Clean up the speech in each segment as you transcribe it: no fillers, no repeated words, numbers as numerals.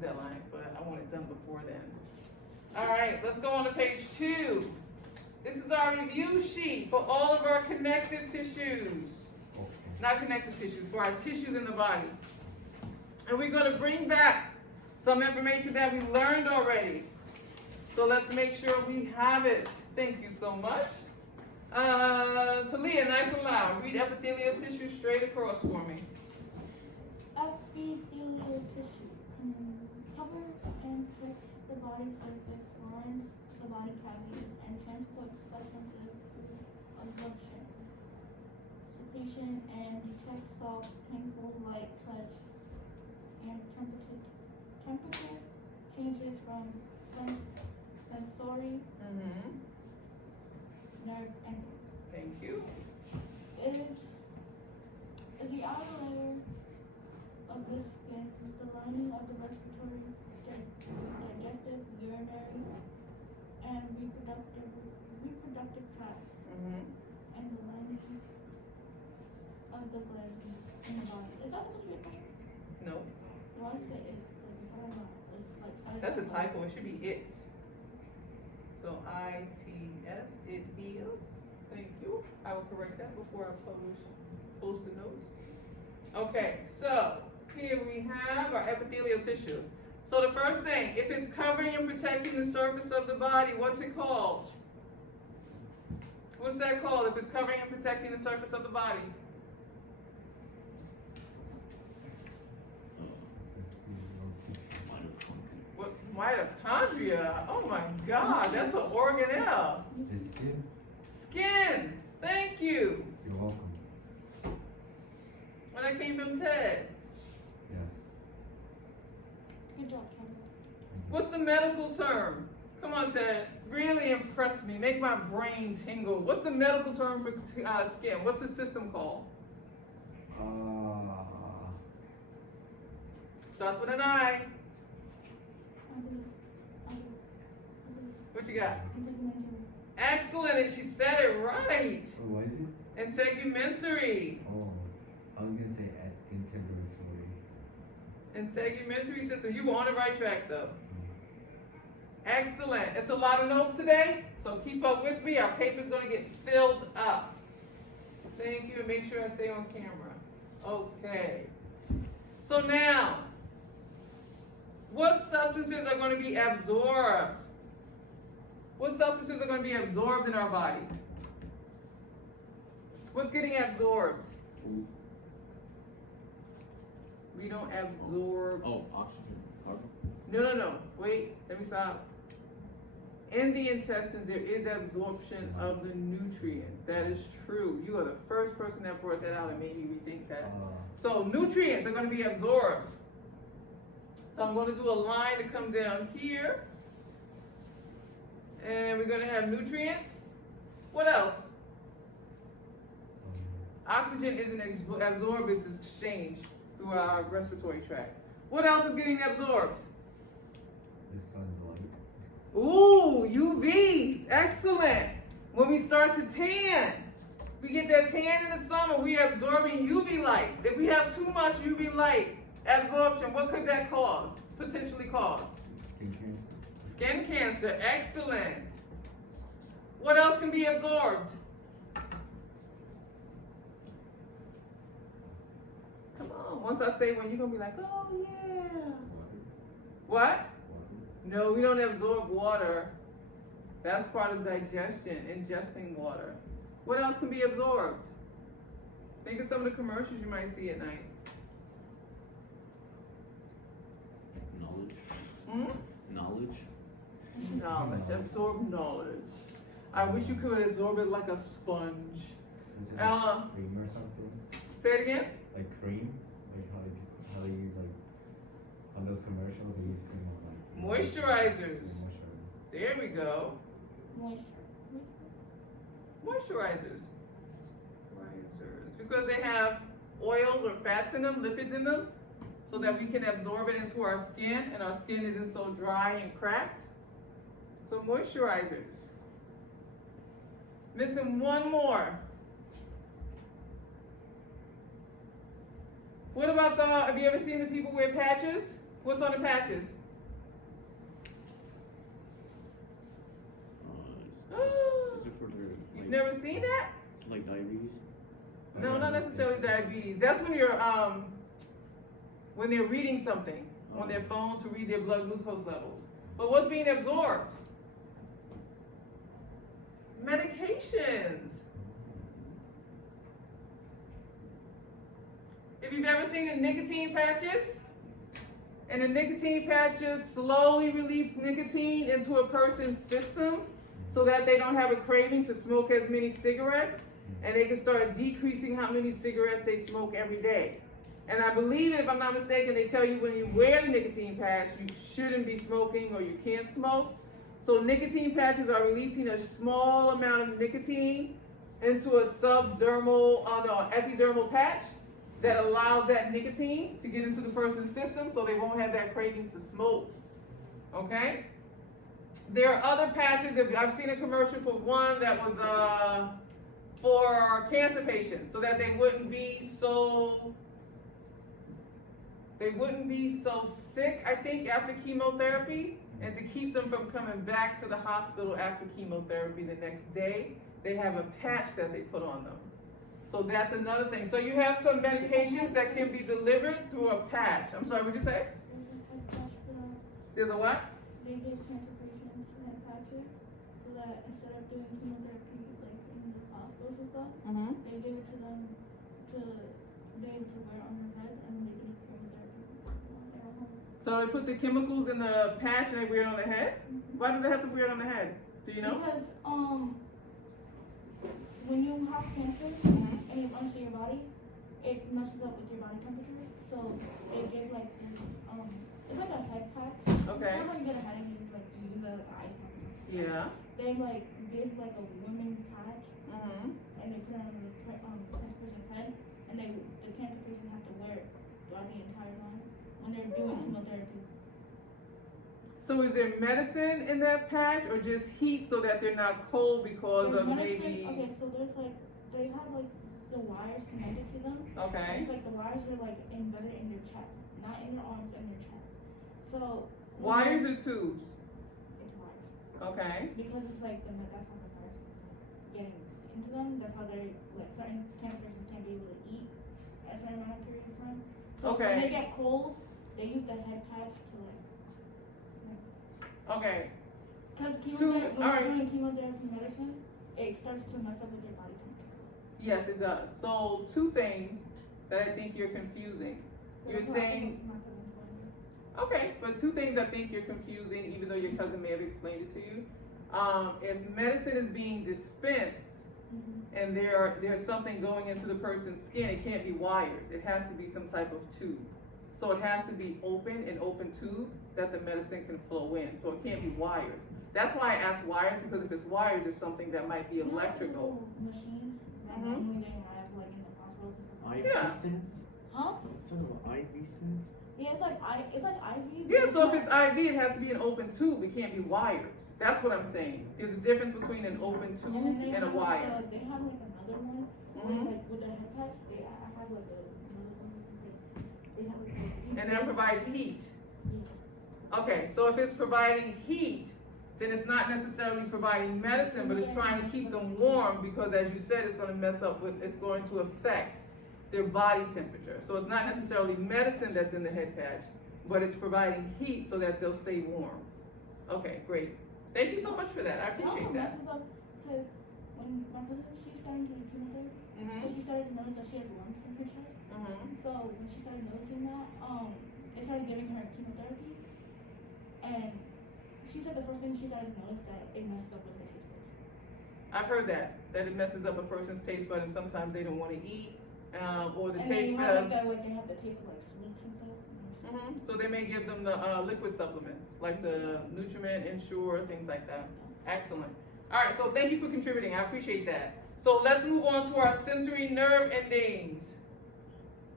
deadline, but I want it done before then. All right, let's go on to page 2. This is our review sheet for all of our connective tissues. Not connective tissues, for our tissues in the body. And we're going to bring back some information that we learned already. So let's make sure we have it. Thank you so much. Talia, nice and loud. Read epithelial tissue straight across for me. Epithelial tissue covers and fits the body surface, lines the body cavity, and transports substances through absorption, secretion, and detects soft, painful, light touch, and temperature changes from sensory, nerve, and Thank you. is the outer layer of the skin, the lining of the respiratory, digestive, urinary, and reproductive tract, and the lining of the glands in the body. Is that supposed to be a question? No. Why does it is? Like, That's a typo. It should be its. So I-T-S, it is. Thank you. I will correct that before I post the notes. Okay, so here we have our epithelial tissue. So the first thing, if it's covering and protecting the surface of the body, what's it called? What's that called if it's covering and protecting the surface of the body? What, mitochondria? Oh my God, that's an organelle. Is skin? Skin. Thank you. You're welcome. When I came from Ted. Yes. Good job, Ken. What's the medical term? Come on, Ted. Really impress me. Make my brain tingle. What's the medical term for skin? What's the system called? Starts with an I. What you got? Excellent, and she said it right. Oh, what is it? Integumentary. Oh, I was gonna say integratory. Integumentary system. You were on the right track, though. Excellent. It's a lot of notes today, so keep up with me. Our paper's going to get filled up. Thank you, and make sure I stay on camera. Okay. So now, what substances are going to be absorbed? What substances are going to be absorbed in our body? What's getting absorbed? Food. We don't absorb. Oh, oxygen. Carbon. No. Wait, let me stop. In the intestines, there is absorption of the nutrients. That is true. You are the first person that brought that out and made me rethink that. So nutrients are going to be absorbed. So I'm going to do a line to come down here. And we're going to have nutrients. What else? Oxygen isn't absorbed, it's exchanged through our respiratory tract. What else is getting absorbed? The sun's light. Ooh, UVs. Excellent. When we start to tan, we get that tan in the summer, we are absorbing UV light. If we have too much UV light absorption, what could that cause? Potentially cause? Skin cancer. Skin cancer. Excellent. What else can be absorbed? Come on. Once I say one, you're going to be like, oh, yeah. Water. What? Water. No, we don't absorb water. That's part of digestion, ingesting water. What else can be absorbed? Think of some of the commercials you might see at night. Knowledge. Knowledge. Absorb knowledge. I wish you could absorb it like a sponge. Is it like cream or something? Say it again? Like cream? Like how they use like on those commercials they use cream on like Moisturizers. Moisturizers. There we go. Moisturizers. Because they have oils or fats in them, lipids in them, so that we can absorb it into our skin and our skin isn't so dry and cracked. So moisturizers. Missing one more. What about have you ever seen the people wear patches? What's on the patches? Is it for their, You've never seen that? like diabetes? No, not necessarily diabetes. That's when you're when they're reading something on their phone to read their blood glucose levels. But what's being absorbed? Medications. If you've ever seen the nicotine patches, and the nicotine patches slowly release nicotine into a person's system so that they don't have a craving to smoke as many cigarettes, and they can start decreasing how many cigarettes they smoke every day. And I believe, if I'm not mistaken, they tell you when you wear the nicotine patch, you shouldn't be smoking or you can't smoke. So nicotine patches are releasing a small amount of nicotine into a epidermal patch that allows that nicotine to get into the person's system so they won't have that craving to smoke. Okay? There are other patches. I've seen a commercial for one that was for cancer patients so that they wouldn't be so sick, I think, after chemotherapy, and to keep them from coming back to the hospital after chemotherapy the next day, they have a patch that they put on them. So that's another thing. So you have some medications that can be delivered through a patch. I'm sorry, what did you say? There's a what? They give cancer patients head patches so that instead of doing chemotherapy like in the hospitals and stuff, they give it to them to be able to wear on their head, and they can do chemotherapy on their home. So they put the chemicals in the patch and they wear it on the head? Why do they have to wear it on the head? Do you know? Because when you have cancer and it runs through your body, it messes up with your body temperature. So they give like this, it's like a head patch. Okay. You know how you get a headache and you do the ice pack? Yeah. They like give like a women patch Mm-hmm. and they put it on the cancer patient's head, and the cancer patient has to wear it throughout the entire time when they're doing chemotherapy. So is there medicine in that patch or just heat so that they're not cold because There's of medicine. maybe... Okay, so there's like, they have like the wires connected to them. Okay. It's like the wires are like embedded in your chest, not in your arms, in your chest. So Wires or tubes? It's wires. Okay. Because it's like that's how the virus is like getting into them. That's how they're like certain cancer patients can't be able to eat at a certain amount of period of time. So Okay. when they get cold, they use the head patch to like. Okay. Because So, when alright. you're doing chemotherapy medicine, it starts to mess up with your body temperature. Yes, it does. So two things that I think you're confusing. You're That's why I think saying... it's not good information. Okay, but two things I think you're confusing, even though your cousin may have explained it to you. If medicine is being dispensed and there's something going into the person's skin, it can't be wires. It has to be some type of tube. So it has to be an open tube that the medicine can flow in. So it can't be wires. That's why I asked wires, because if it's wires, it's something that might be electrical. Machines that Mhm. normally they have like in the hospitals and stuff like IV Yeah. stands? Huh? Talking about IV stands? Yeah, it's like IV. Yeah, so if it's IV, it has to be an open tube. It can't be wires. That's what I'm saying. There's a difference between an open tube then they and a have, wire. they have like another one. Where Mhm. it's like with the head patch, I have like another one. They have like And that provides heat. Yeah. Okay, so if it's providing heat, then it's not necessarily providing medicine, but it's trying to keep them warm because, as you said, it's going to it's going to affect their body temperature. So it's not necessarily medicine that's in the head patch, but it's providing heat so that they'll stay warm. Okay, great. Thank you so much for that. I appreciate that. Messes up because when my cousin, she started doing chemotherapy, Mm-hmm. she started to notice that she has lumps in her chest. Mm-hmm. So when she started noticing that, they started giving her chemotherapy, and she said the first thing she started to notice that it messed up with her taste buds. I've heard that it messes up a person's taste bud, and sometimes they don't want to eat, or the And then taste you have buds. like they have the taste of like sweets and stuff. So they may give them the liquid supplements, like the Nutriment, Ensure, things like that. Excellent. All right, so thank you for contributing. I appreciate that. So let's move on to our sensory nerve endings.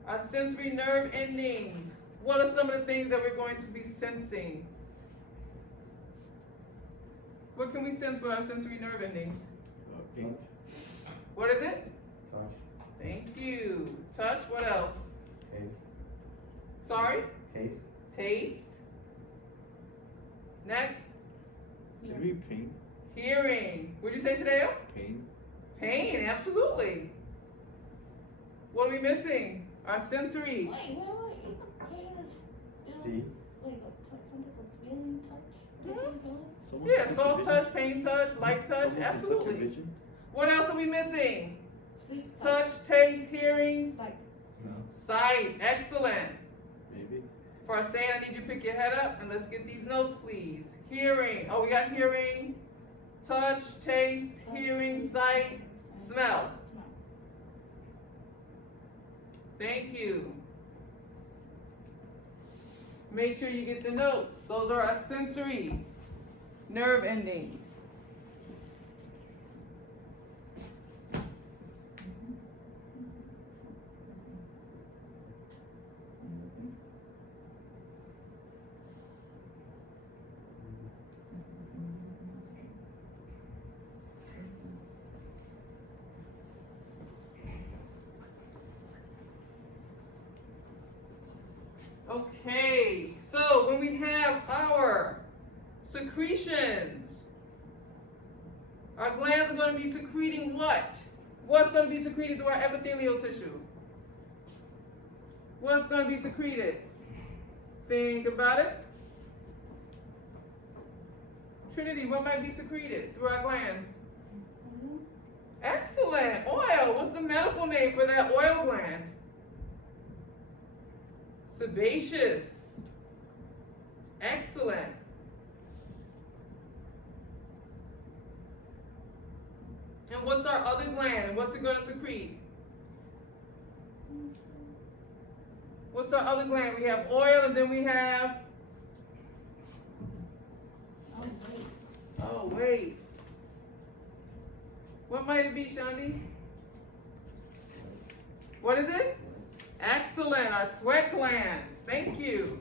Our sensory nerve endings. What are some of the things that we're going to be sensing? What can we sense with our sensory nerve endings? Pink. What is it? Touch, Thank you. Touch. What else? taste, Sorry? taste, taste. Next, Can it be pain? hearing. What did you say today? Pain? Pain, absolutely. What are we missing? Our sensory. Wait. Pain is See? like a touch, some type of feeling, touch, touching feeling. Someone Yeah, touch soft your touch, vision? pain touch, light touch, Someone can touch your absolutely. vision? What else are we missing? Sleep, Touch, taste, hearing, sight. sight. Excellent. Maybe. For our saying, I need you to pick your head up and let's get these notes, please. Hearing. Oh, we got hearing, touch, taste, hearing, sight, smell. Thank you. Make sure you get the notes. Those are our sensory nerve endings. Okay, so when we have our secretions, our glands are going to be secreting what? What's going to be secreted through our epithelial tissue? What's going to be secreted? Think about it. Trinity, what might be secreted through our glands? Excellent. Oil. What's the medical name for that oil gland? Sebaceous. Excellent. And what's our other gland? And what's it going to secrete? What's our other gland? We have oil and then we have... Oh, wait. What might it be, Shandi? What is it? Excellent. Our sweat glands. Thank you.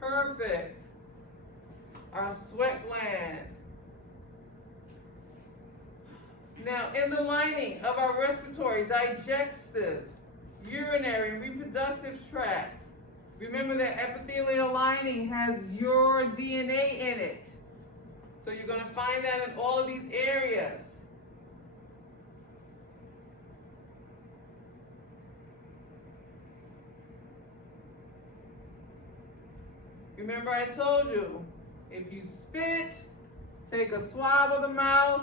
Perfect. Our sweat gland. Now, in the lining of our respiratory, digestive, urinary, reproductive tracts, remember that epithelial lining has your DNA in it. So you're going to find that in all of these areas. Remember I told you, if you spit, take a swab of the mouth,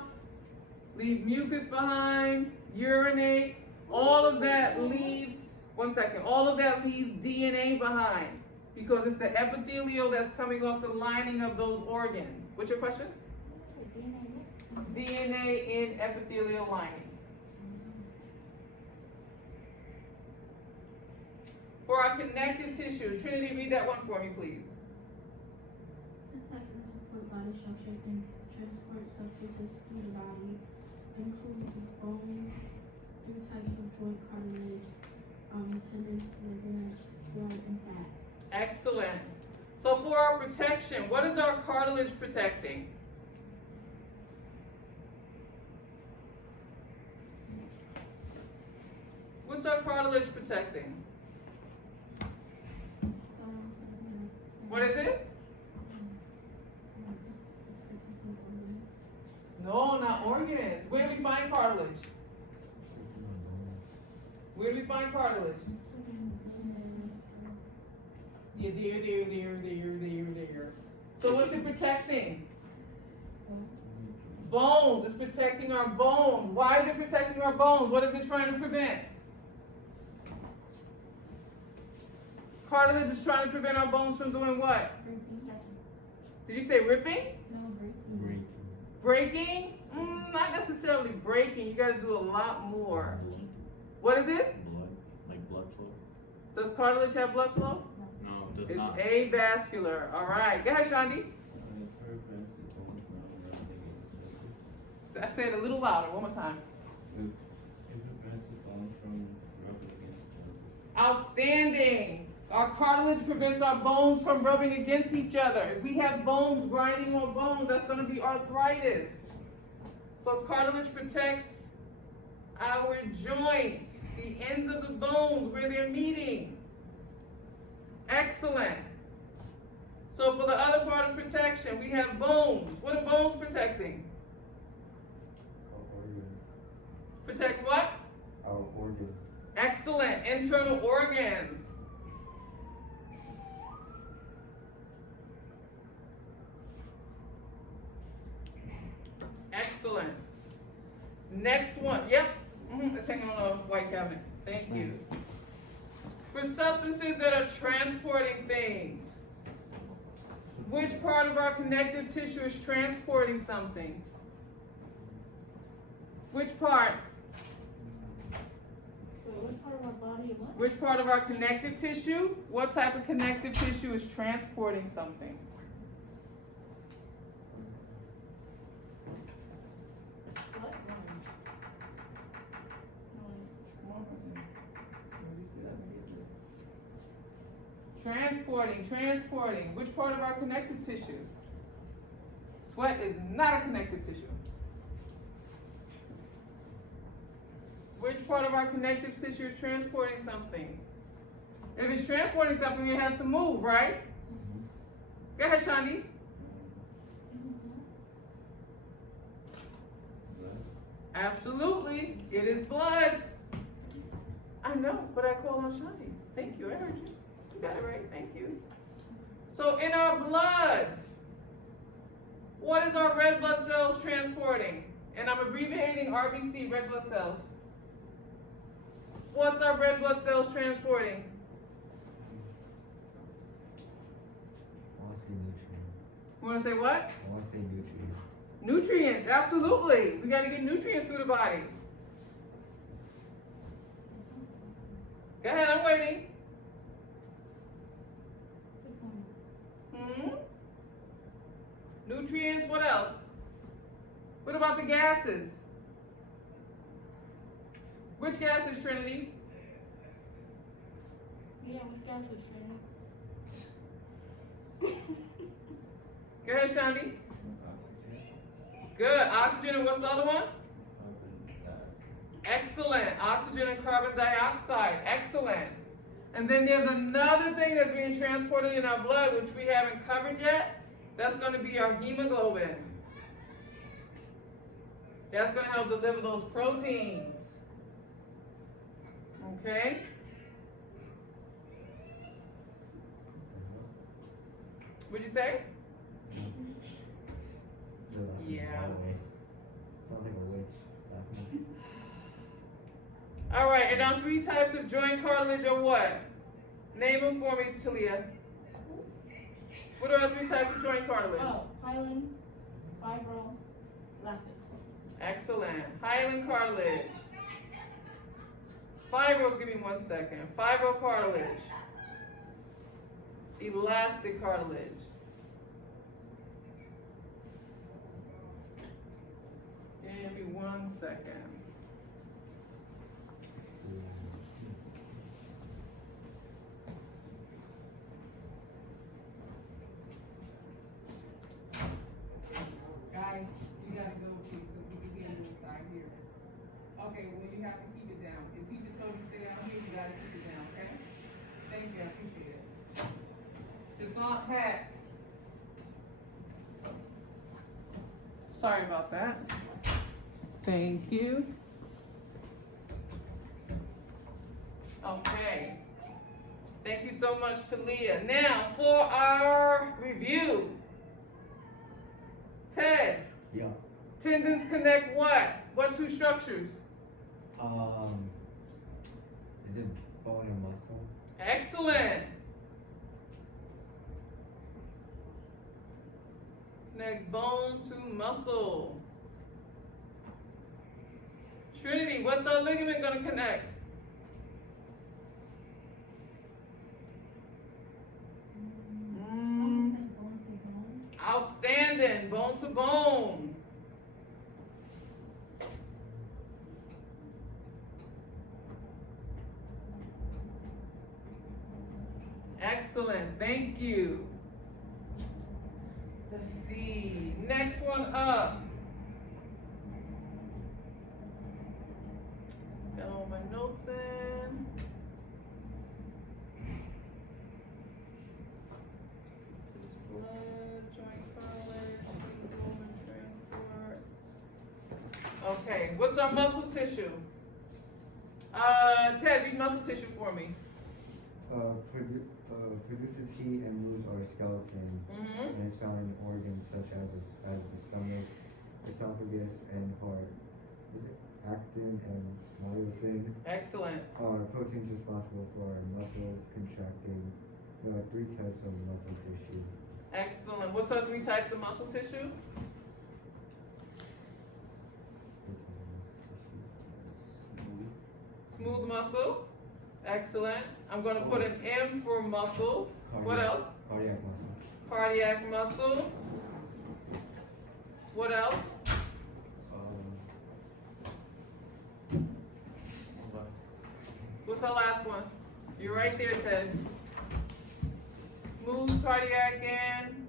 leave mucus behind, urinate, all of that leaves, all of that leaves DNA behind because it's the epithelial that's coming off the lining of those organs. What's your question? DNA in epithelial lining. For our connective tissue, Trinity, read that one for me, please. Attack and support body structure and transport substances through the body, includes bones, three types of joint cartilage, tendons, ligaments, blood, and fat. Excellent. So for our protection, what is our cartilage protecting? What's our cartilage protecting? What is it? No, not organs. Where do we find cartilage? Where do we find cartilage? Yeah, there. So what's it protecting? Bones. It's protecting our bones. Why is it protecting our bones? What is it trying to prevent? Cartilage is trying to prevent our bones from doing what? Did you say ripping? No, breaking. Breaking? Not necessarily breaking. You got to do a lot more. What is it? Blood? Like blood flow? Does cartilage have blood flow? No, it does It's not. avascular. All right. Go ahead, Shandi. I said it a little louder. One more time. Outstanding. Our cartilage prevents our bones from rubbing against each other. If we have bones grinding on bones, that's going to be arthritis. So cartilage protects Our joints, the ends of the bones where they're meeting. Excellent. So for the other part of protection, we have bones. What are bones protecting? Organs. Protects what? Our organs. Excellent. Internal organs. Excellent. Next one. Yep. It's hanging on a white cabinet. Thank you. For substances that are transporting things, which part of our connective tissue is transporting something? Which part? Wait, which part of our body and what? Which part of our connective tissue? What type of connective tissue is transporting something? What? Transporting. Which part of our connective tissue? Sweat is not a connective tissue. Which part of our connective tissue is transporting something? If it's transporting something, it has to move, right? Go ahead, Shani. Absolutely. It is blood. I know, but I called on Shani. Thank you. I heard you. You got it right. Thank you. So in our blood, what is our red blood cells transporting? And I'm abbreviating RBC, red blood cells. What's our red blood cells transporting? I want to say nutrients. You want to say what? I want to say nutrients. Nutrients, absolutely. We got to get nutrients through the body. Go ahead, I'm waiting. Nutrients, what else? What about the gases? Which gases, Trinity? Yeah, which gas is training? Go ahead, Shandi. Oxygen. Good. Oxygen and what's the other one? Carbon dioxide. Excellent. Oxygen and carbon dioxide. Excellent. And then there's another thing that's being transported in our blood, which we haven't covered yet. That's going to be our hemoglobin. That's going to help deliver those proteins. Okay? What'd you say? Yeah. Sounds like a witch. All right, and our 3 types of joint cartilage are what? Name them for me, Talia. What are our 3 types of joint cartilage? Oh, hyaline, fibro, elastic. Excellent. Hyaline cartilage. Fibro, give me 1 second. Fibrocartilage. Elastic cartilage. Give me 1 second. Guys, you gotta go to the beginning inside here. Okay, well you have to keep it down. If teacher told you to stay down here, you gotta keep it down, okay? Thank you, I appreciate it. Just not Pat. Sorry about that. Thank you. Okay. Thank you so much, Talia. Now, for our review. Ted, Yeah. tendons connect what? What 2 structures? Is it bone and muscle? Excellent. Connect bone to muscle. Trinity, what's our ligament going to connect? Outstanding. Bone to bone. Excellent. Thank you. Let's see. Next one up. Got all my notes in. This is blood, joint cartilage, bone transport. Okay, what's our muscle tissue? Ted, read muscle tissue for me. Produces heat and moves our skeleton, and is found in organs such as the stomach, esophagus, and heart. Is it actin and myosin? Excellent. Are proteins responsible for muscles contracting. There are 3 types of muscle tissue. Excellent. What's our 3 types of muscle tissue? Smooth muscle. Excellent. I'm going to put an M for muscle. What else? Cardiac muscle. Cardiac muscle. What else? What's our last one? You're right there, Ted. Smooth, cardiac, and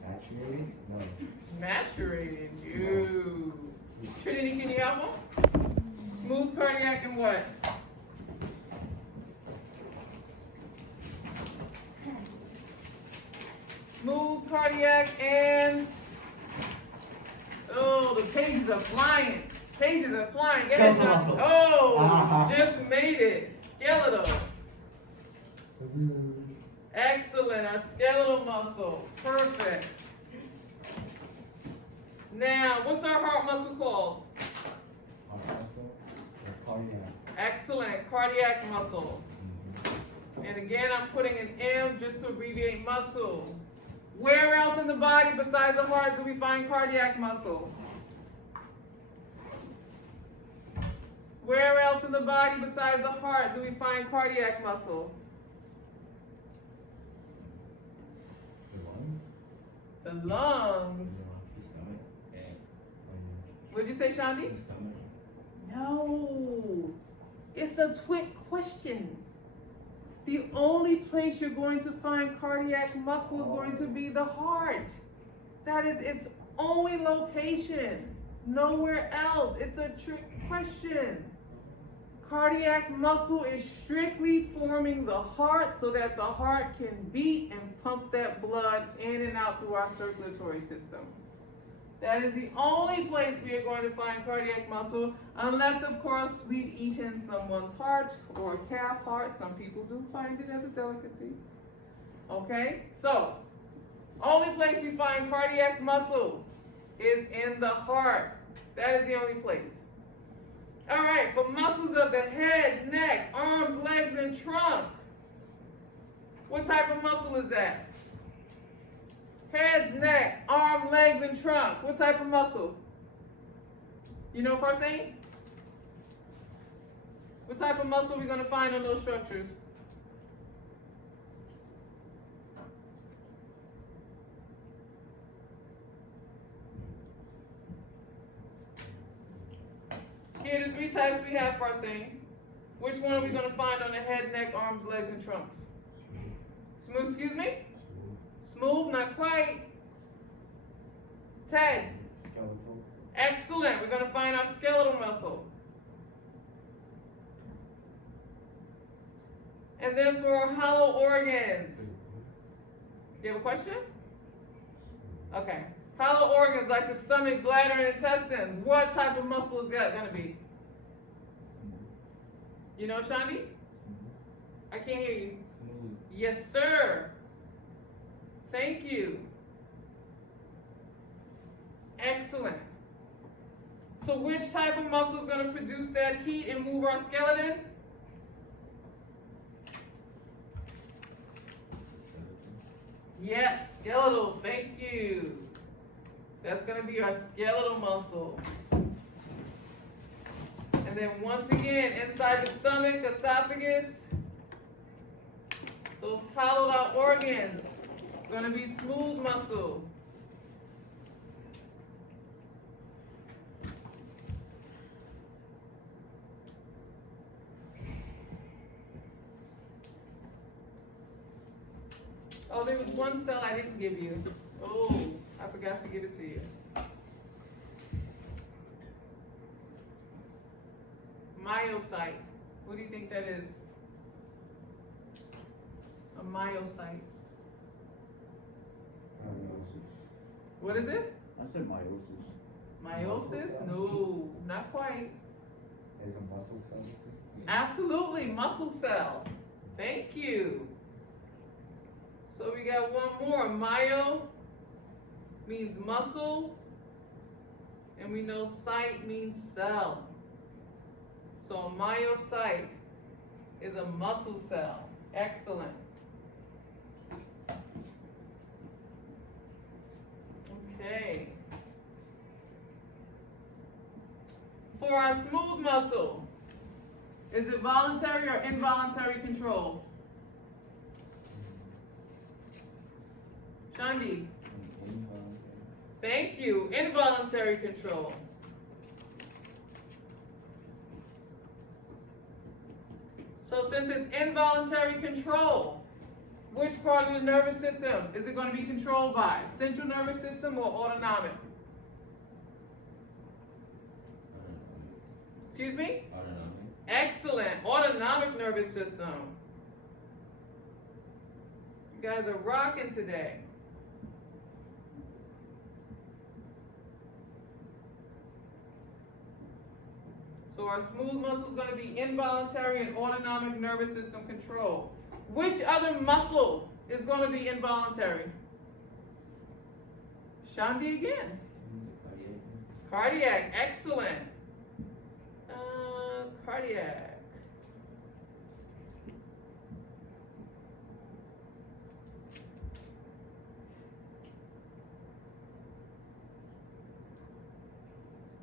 Saturated? No. maturated. You. Trinity, can you help him? Smooth, cardiac, and what? Smooth, cardiac, and oh, the pages are flying. Pages are flying. Get it, John. Oh, just made it. Skeletal. Excellent. Our skeletal muscle. Perfect. Now, what's our heart muscle called? Heart muscle? That's cardiac. Excellent. Cardiac muscle. And again, I'm putting an M just to abbreviate muscle. Where else in the body besides the heart do we find cardiac muscle? Where else in the body besides the heart do we find cardiac muscle? The lungs? The lungs. What'd you say, Shandi? No. It's a trick question. The only place you're going to find cardiac muscle is going to be the heart. That is its only location. Nowhere else. It's a trick question. Cardiac muscle is strictly forming the heart so that the heart can beat and pump that blood in and out through our circulatory system. That is the only place we are going to find cardiac muscle, unless, of course, we've eaten someone's heart or a calf heart. Some people do find it as a delicacy. Okay? So, only place we find cardiac muscle is in the heart. That is the only place. All right, for muscles of the head, neck, arms, legs, and trunk. What type of muscle is that? Heads, neck, arm, legs, and trunk. What type of muscle? You know first aid? What type of muscle are we going to find on those structures? Here are the 3 types we have, Farsane. Which one are we going to find on the head, neck, arms, legs, and trunks? Smooth, excuse me? Smooth, not quite. Ted. Skeletal. Excellent. We're going to find our skeletal muscle. And then for our hollow organs. You have a question? Okay. Hollow organs like the stomach, bladder, and intestines. What type of muscle is that going to be? You know, Shani? I can't hear you. Smooth. Yes, sir. Thank you. Excellent. So which type of muscle is going to produce that heat and move our skeleton? Yes, skeletal. Thank you. That's going to be our skeletal muscle. And then once again, inside the stomach, esophagus, those hollowed out organs, it's going to be smooth muscle. Oh, there was one cell I didn't give you. Oh. I forgot to give it to you. Myocyte. What do you think that is? A myocyte. What is it? I said meiosis. Meiosis? No, not quite. Is a muscle cell? Absolutely, muscle cell. Thank you. So we got one more. Myo means muscle, and we know cyte means cell. So a myocyte is a muscle cell. Excellent. Okay. For our smooth muscle, is it voluntary or involuntary control? Shandi. Thank you. Involuntary control. So since it's involuntary control, which part of the nervous system is it going to be controlled by? Central nervous system or autonomic? Excuse me? Excellent. Autonomic nervous system. You guys are rocking today. So our smooth muscle is going to be involuntary and autonomic nervous system control. Which other muscle is going to be involuntary? Shandi again. Cardiac. Excellent. Cardiac.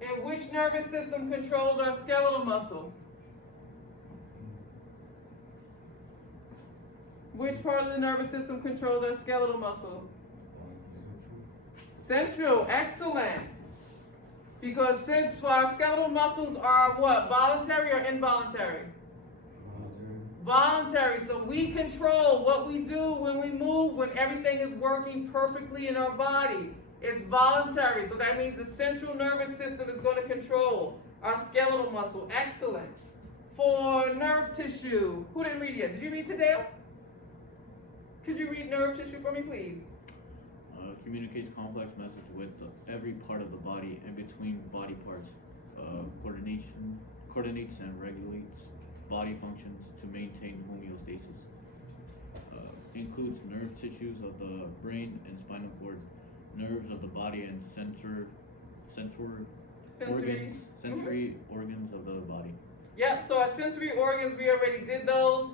And which nervous system controls our skeletal muscle? Which part of the nervous system controls our skeletal muscle? Central. Excellent. Because since our skeletal muscles are what? Voluntary or involuntary? Voluntary. So we control what we do when we move, when everything is working perfectly in our body. It's voluntary. So that means the central nervous system is going to control our skeletal muscle. Excellent. For nerve tissue, who didn't read yet? Did you read today? Could you read nerve tissue for me, please? Communicates complex message with every part of the body and between body parts. Coordinates and regulates body functions to maintain homeostasis. Includes nerve tissues of the brain and spinal cord, nerves of the body, and sensory organs of the body. Yep, so our sensory organs, we already did those.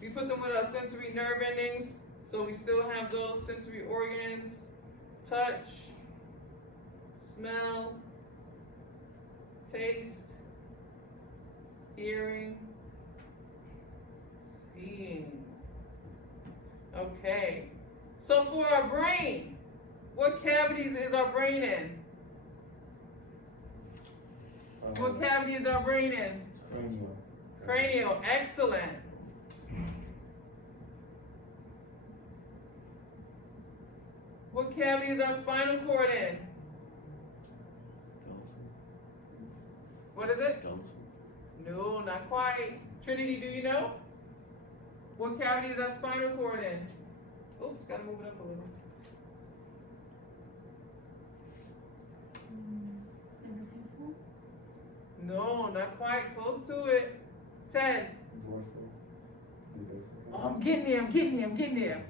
We put them with our sensory nerve endings. So we still have those sensory organs: touch, smell, taste, hearing, seeing. Okay. So for our brain, what cavities is our brain in? What cavity is our brain in? Cranial. Cranial. Excellent. What cavity is our spinal cord in? What is it? Skeletal. No, not quite. Trinity, do you know? What cavity is our spinal cord in? Oops, gotta move it up a little. No, not quite. Close to it. 10. Dorsal. Oh, I'm getting there.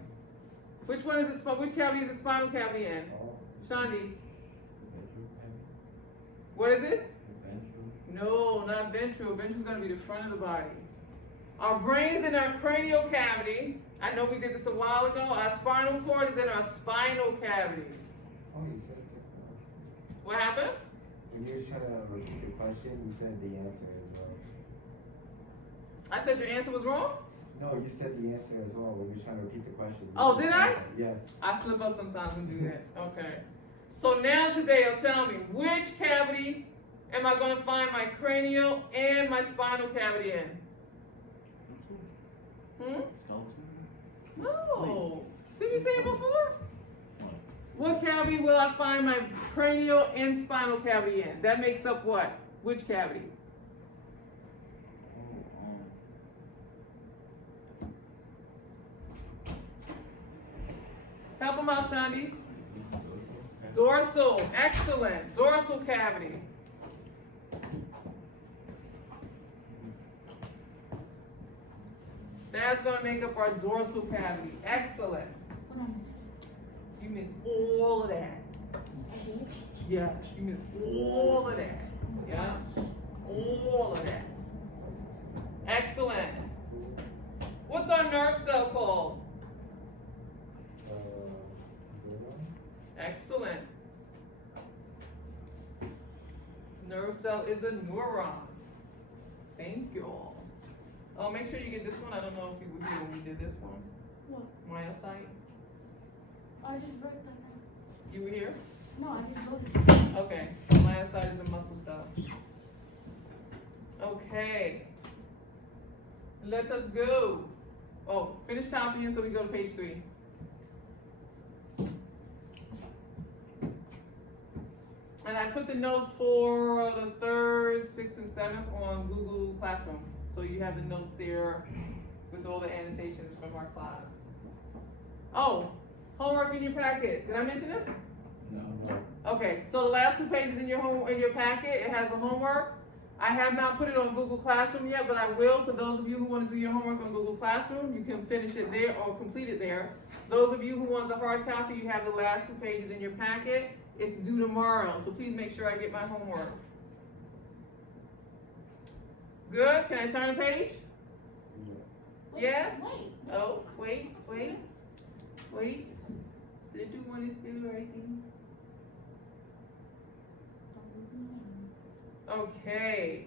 Which one is which cavity is the spinal cavity in? Shandi. What is it? No, not ventral. Ventral is going to be the front of the body. Our brain is in our cranial cavity. I know we did this a while ago. Our spinal cord is in our spinal cavity. Oh, you said it just now. What happened? When you were trying to repeat the question, you said the answer as well. I said your answer was wrong? No, you said the answer as well when you were trying to repeat the question. Oh, did I? Yeah. I slip up sometimes and do that. Okay. So now today, tell me, which cavity am I going to find my cranial and my spinal cavity in? Skeletal? No. Did you say it before? What? What cavity will I find my cranial and spinal cavity in? That makes up what? Which cavity? Help them out, Shandi. Dorsal. Excellent. Dorsal cavity. That's going to make up our dorsal cavity. Excellent. You missed all of that. Yes, you missed all of that. Yeah, all of that. Excellent. What's our nerve cell called? Excellent. Nerve cell is a neuron. Thank you all. Oh, make sure you get this one. I don't know if you were here when we did this one. What? Myocyte. I just wrote that down. You were here? No, I just wrote it down. Okay, so myocyte is a muscle cell. Okay. Let us go. Oh, finish copying so we go to page 3. And I put the notes for the 3rd, 6th, and 7th on Google Classroom. So you have the notes there with all the annotations from our class. Oh, homework in your packet. Did I mention this? No. Okay, so the last 2 pages in your packet, it has the homework. I have not put it on Google Classroom yet, but I will. For those of you who want to do your homework on Google Classroom, you can finish it there or complete it there. Those of you who want the hard copy, you have the last 2 pages in your packet. It's due tomorrow, so please make sure I get my homework. Good? Can I turn the page? Yes? Wait. Oh, wait. Did you want to still writing? Okay.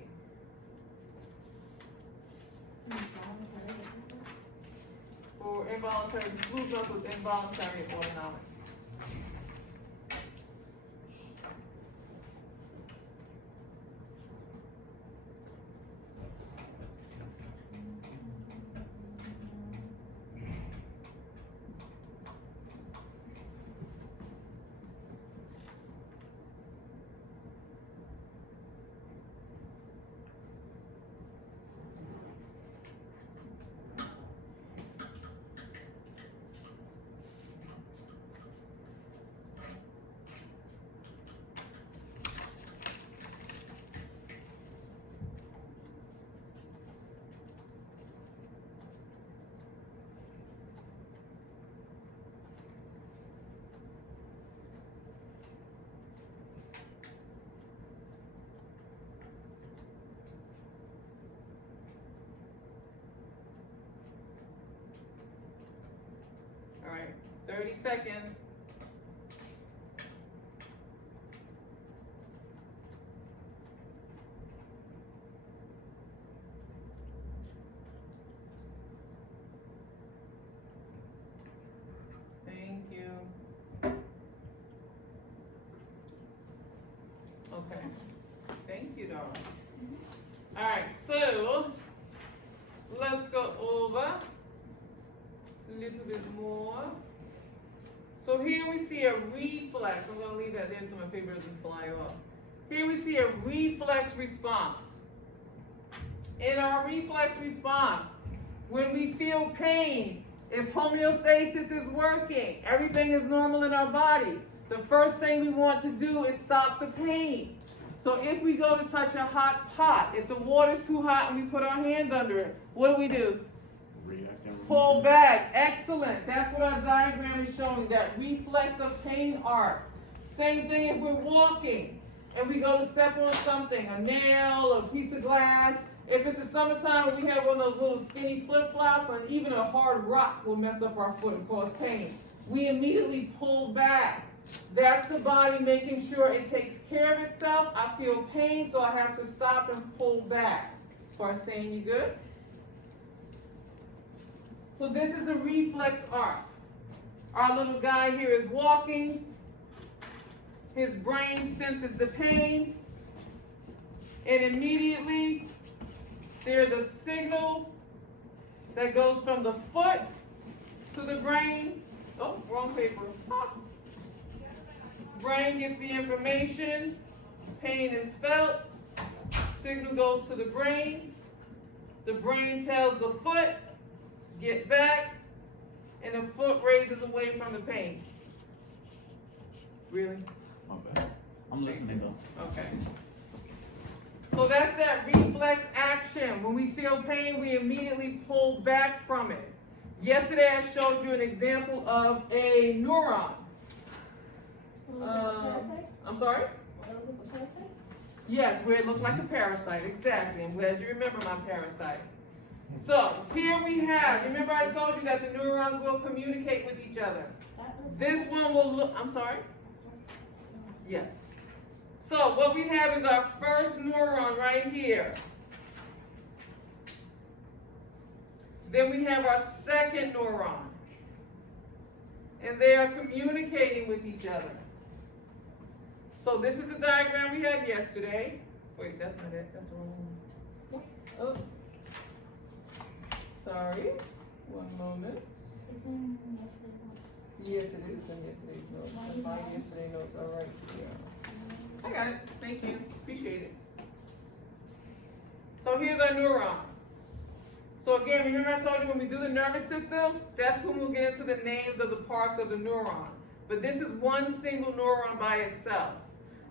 For involuntary, blue goes with involuntary autonomic. All right, 30 seconds. Thank you. Okay. Thank you, darling. All right, so let's go over a little bit more. So here we see a reflex. I'm going to leave that there so my paper doesn't fly off. Here we see a reflex response. In our reflex response, when we feel pain, if homeostasis is working, everything is normal in our body, the first thing we want to do is stop the pain. So if we go to touch a hot pot, if the water's too hot and we put our hand under it, what do? Pull back. Excellent. That's what our diagram is showing, that reflex of pain arc. Same thing if we're walking and we go to step on something, a nail, a piece of glass. If it's the summertime and we have one of those little skinny flip-flops, and even a hard rock will mess up our foot and cause pain, we immediately pull back. That's the body making sure it takes care of itself. I feel pain, so I have to stop and pull back. Farsane, you good? So this is a reflex arc. Our little guy here is walking. His brain senses the pain. And immediately, there's a signal that goes from the foot to the brain. Oh, wrong paper. Ah. brain gets the information, pain is felt, signal goes to the brain tells the foot, get back, and the foot raises away from the pain. Really? My bad. I'm listening though. Okay. So that's that reflex action. When we feel pain, we immediately pull back from it. Yesterday I showed you an example of a neuron. I'm sorry? Yes, where it looked like a parasite, exactly. I'm glad you remember my parasite. So here we have, remember I told you that the neurons will communicate with each other. This one will look, I'm sorry? Yes. So what we have is our first neuron right here. Then we have our second neuron. And they are communicating with each other. So this is the diagram we had yesterday. Wait, that's not it. That's the wrong one. Oh. Sorry. One moment. It's in yesterday's one. Yes, it is in yesterday's notes. My yesterday's notes are right here. I got it. Thank you. Appreciate it. So here's our neuron. So again, remember I told you when we do the nervous system, that's when we'll get into the names of the parts of the neuron. But this is one single neuron by itself.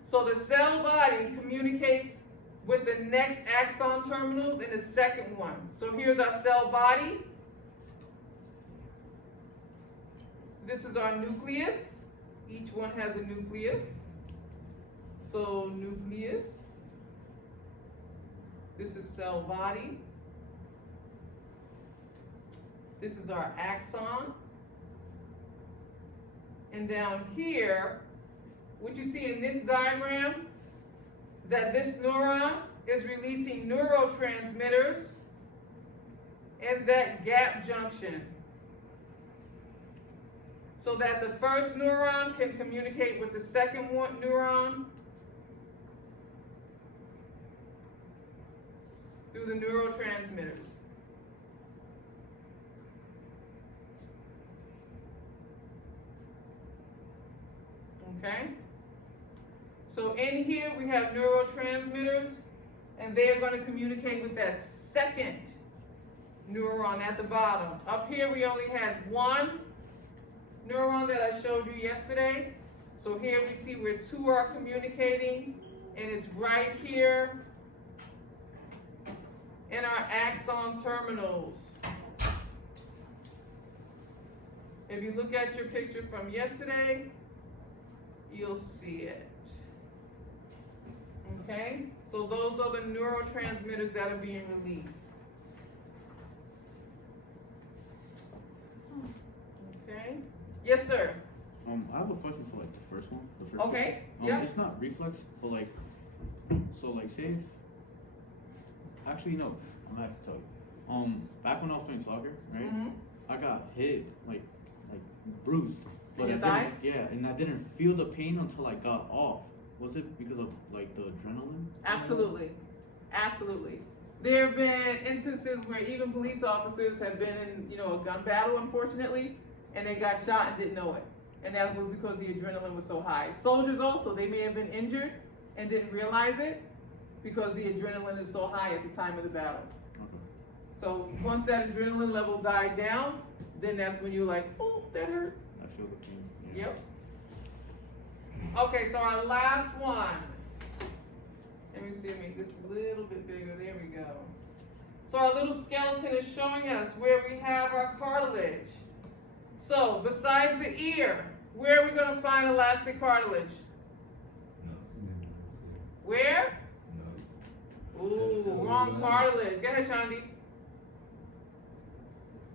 So the cell body communicates with the next axon terminals in the second one. So here's our cell body. This is our nucleus. Each one has a nucleus. So nucleus. This is cell body. This is our axon. And down here, what you see in this diagram, that this neuron is releasing neurotransmitters and that gap junction. So that the first neuron can communicate with the second neuron through the neurotransmitters. Okay? So in here we have neurotransmitters, and they are going to communicate with that second neuron at the bottom. Up here we only had one neuron that I showed you yesterday. So here we see where two are communicating, and it's right here in our axon terminals. If you look at your picture from yesterday, you'll see it. Okay? So those are the neurotransmitters that are being released. Okay? Yes, sir. I have a question for like the first one. Okay. One. Yeah. It's not reflex, but like, so like say if, actually no, I'm gonna have to tell you. Back when I was playing soccer, right? Mm-hmm. I got hit, like bruised. In your I thigh? didn't, yeah, and I didn't feel the pain until I got off. Was it because of like the adrenaline? Absolutely. Absolutely. There have been instances where even police officers have been in, a gun battle, unfortunately, and they got shot and didn't know it. And that was because the adrenaline was so high. Soldiers also, they may have been injured and didn't realize it because the adrenaline is so high at the time of the battle. Okay. So once that adrenaline level died down, then that's when you're like, oh, that hurts. I feel the pain. Yeah. Yep. Okay, so our last one. Let me see, make this a little bit bigger. There we go. So our little skeleton is showing us where we have our cartilage. So besides the ear, where are we going to find elastic cartilage? Where? Ooh, wrong cartilage. Go ahead, Shandi.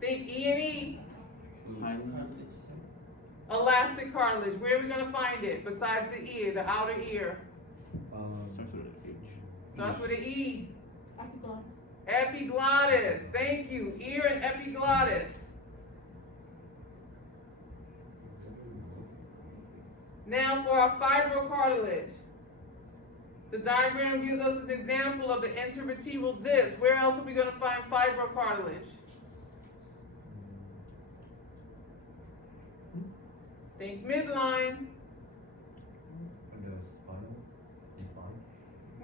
Think E and E. Elastic cartilage. Where are we going to find it besides the ear, the outer ear? Starts with an H. Starts with an E. Epiglottis. Epiglottis. Thank you. Ear and epiglottis. Now for our fibrocartilage. The diagram gives us an example of the intervertebral disc. Where else are we going to find fibrocartilage? Think midline.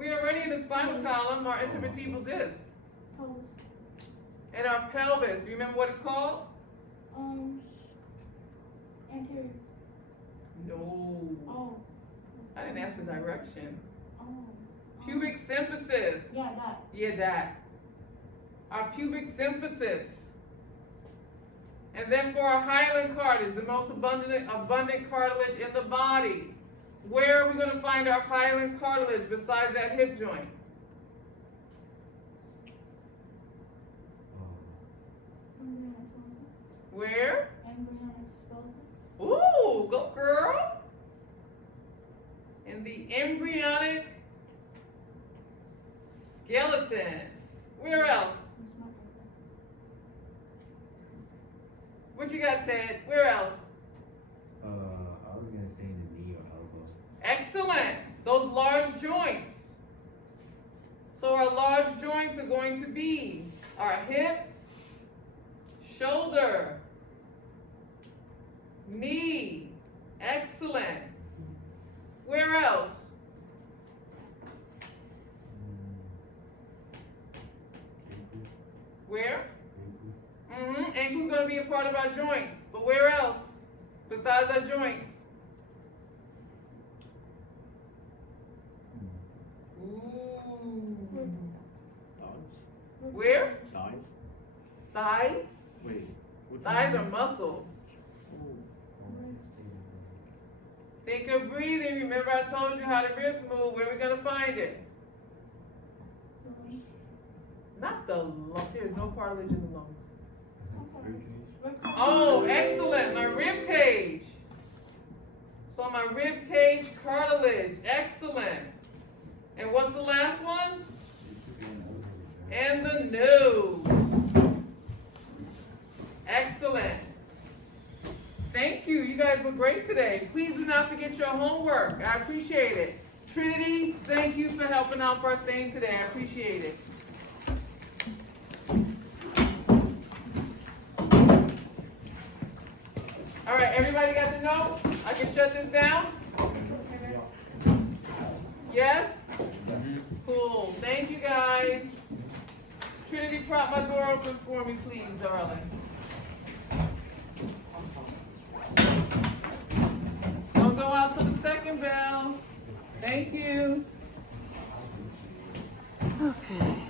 We are already in the spinal column, our intervertebral disc, Pelvis. and our pelvis. You remember what it's called? Anterior. No. Oh. I didn't ask for direction. Oh. Pubic symphysis. Yeah, that. Yeah, that. Our pubic symphysis. And then for our hyaline cartilage, the most abundant cartilage in the body. Where are we going to find our hyaline cartilage besides that hip joint? Where? Embryonic skeleton. Ooh, go girl. In the embryonic skeleton. Where else? That's my favorite. What you got, Ted? Where else? I was gonna say in the knee or elbow. Excellent. Those large joints. So our large joints are going to be our hip, shoulder, knee. Excellent. Where else? Where? Ankle's going to be a part of our joints. But where else besides our joints? Ooh. Where? Thighs? Thighs? Wait. which Thighs one? are muscle. Oh. Think of breathing. Remember I told you how the ribs move. Where are we going to find it? Not the lungs. There's no cartilage in the lungs. Oh, excellent. My rib cage. So my rib cage cartilage. Excellent. And what's the last one? And the nose. Excellent. Thank you. You guys were great today. Please do not forget your homework. I appreciate it. Trinity, thank you for helping out for our saying today. I appreciate it. All right, everybody got the note? I can shut this down? Yes? Cool. Thank you, guys. Trinity, prop my door open for me, please, darling. Don't go out till the second bell. Thank you. Okay.